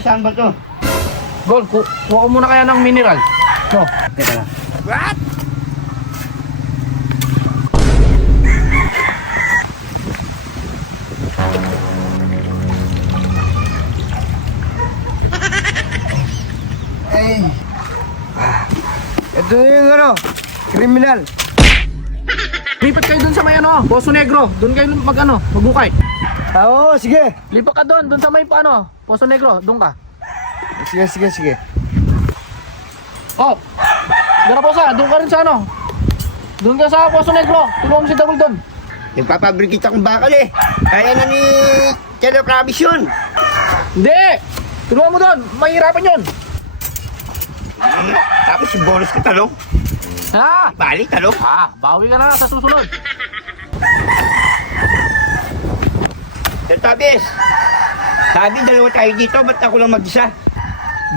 Saan ba to? Gol, kuha ko muna kaya ng mineral. No. Teka lang. What? Ay. Ito yung kriminal. Lipat kayo dun sa may Poso Negro. Dun kayo magbukay. Oo, sige. Lipat ka dun sa may Poso Negro. Dun ka. Sige. Oh. Garaposa, dun ka rin sa Dun ka sa Poso Negro. Tulungan mo si Double dun. Nagpapabrikit akong bakal eh. Kaya na ni Chelo Travis yun. Hindi! Tulungan mo dun. Mahirapan yun. Tapos yung bonus ko talong. Ha? Balik talong. Bawi ka na sa susunod. Chelo Travis. Sabi dalawa tayo dito, ba't ako lang mag-isa?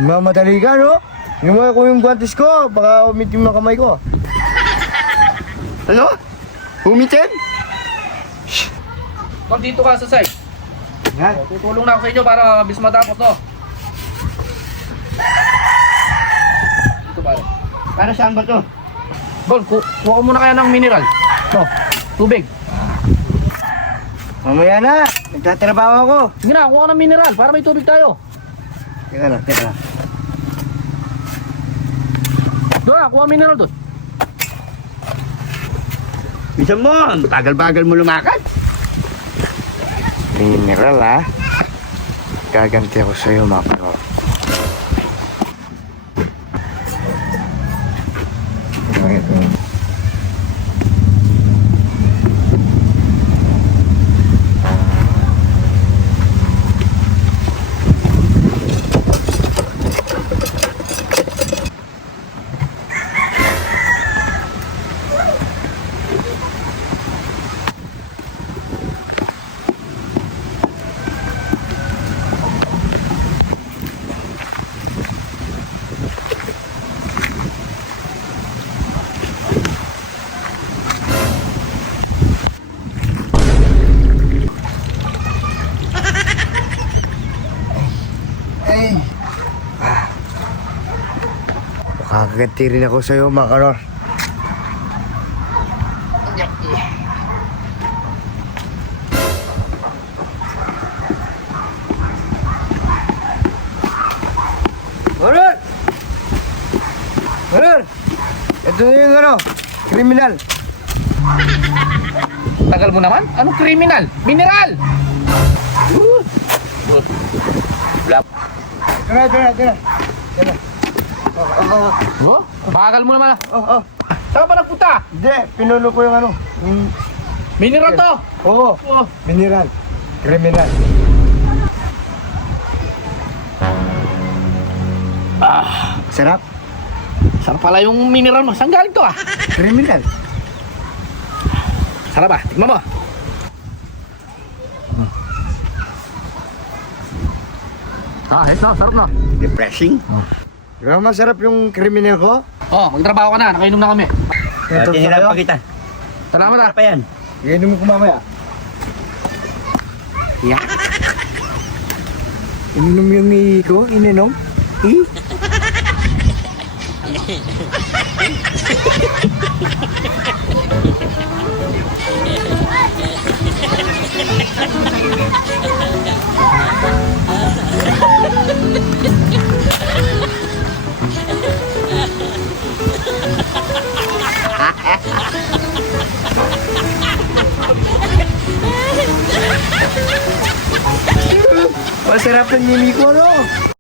Mamadali ka, no? Inuwa ko yung guantes ko, baka umitim yung kamay ko. Ano? Umitin? Kung dito ka sa side. Yan. Tutulong na ako sa inyo para bis matapos, no? Dito pare. Para saan ba to? Gol, kuha ko muna kaya ng mineral. No, tubig. Mamaya na, nagtatrabaho ako. Sige na, kuha ka ng mineral para may tubig tayo. Teka lang. Doon na, kuha mineral doon. Bisa mo, bagal-bagal mo lumakad. Mineral, ha? Gaganti ako sa'yo, Makro. Ito. Makakaganti rin ako sa'yo, Makro. Manor! Ito yung kriminal. Tagal mo naman? Anong kriminal? Mineral! Tara. Oh, bagal mo naman. Oh. Saan ba nagpunta? Hindi, pinuno ko yung Mineral to! Oo, Oh. mineral. Kriminal. Sarap. Sarap pala yung mineral mo. Saan galing to Kriminal. Sarap tignan mo. Ayos na, sarap na. Depressing. Di ba masarap yung kriminal ko? Oh, magtrabaho ka na. Nakainom na kami. Ito Tinirap sa'yo. pa kita. Salamat Ano pa yan? Iinom mo ko mamaya. Yeah. Ininom yung mihi ko? Ininom? Masarap ang mihi ko, no?